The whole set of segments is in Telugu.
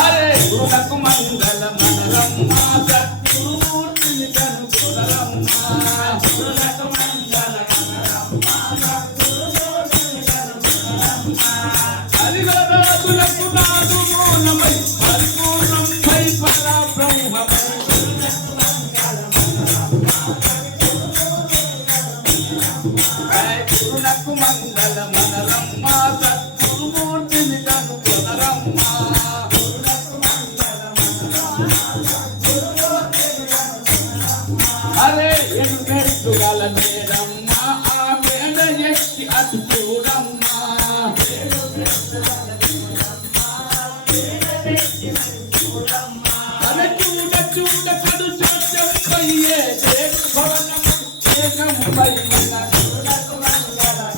అరే గురులకు మంగళ మనరమ్మ మంగళ మనరమ్మ సద్గురుమూర్తిని కనుగొనరమ్మ అరే ఎన్నెట్టుగల మేడమ్మ ఆ మేడ ఎక్కి అటు చూడమ్మా అరే చూడ చూడ కడు సత్యం పయ్యే దేవు భవనము ఏకము పైన జయ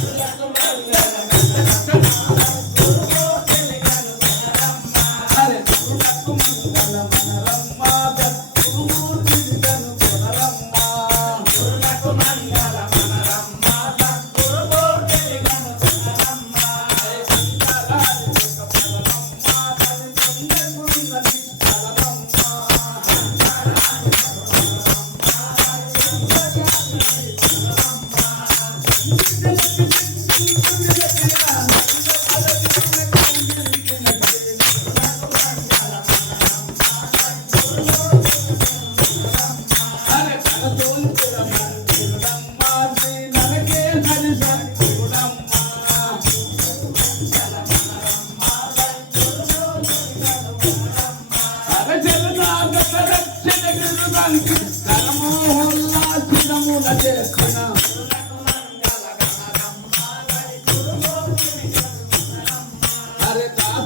అరే కనతోని పురమందిరమ్మ శ్రీ నరకే హరి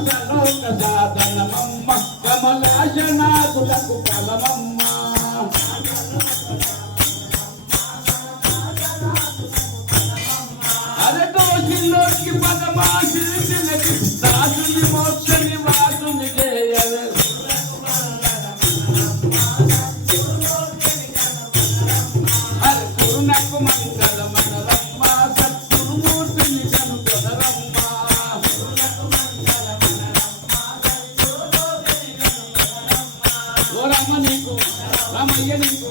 దాసలోక సాధనమమ్మ కమలాశనాదులకు ఫలమమ్మ. రమ్మ నీకు రామయ్య నీకు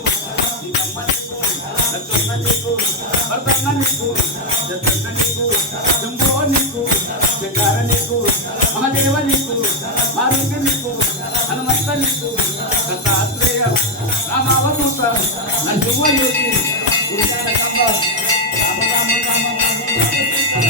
నీకమ్మ నీకు లచ్చమ్మ నీకు భర్తన్న నీకు దత్తన్న నీకు శంభో నీకు మహాదేవ నీకు మారుతి నీకు హనుమంత నీకు దత్తాత్రేయ రామావధూత నరసింహ యోగి గురుజానకంబ రామ రామ రామ రామ రామ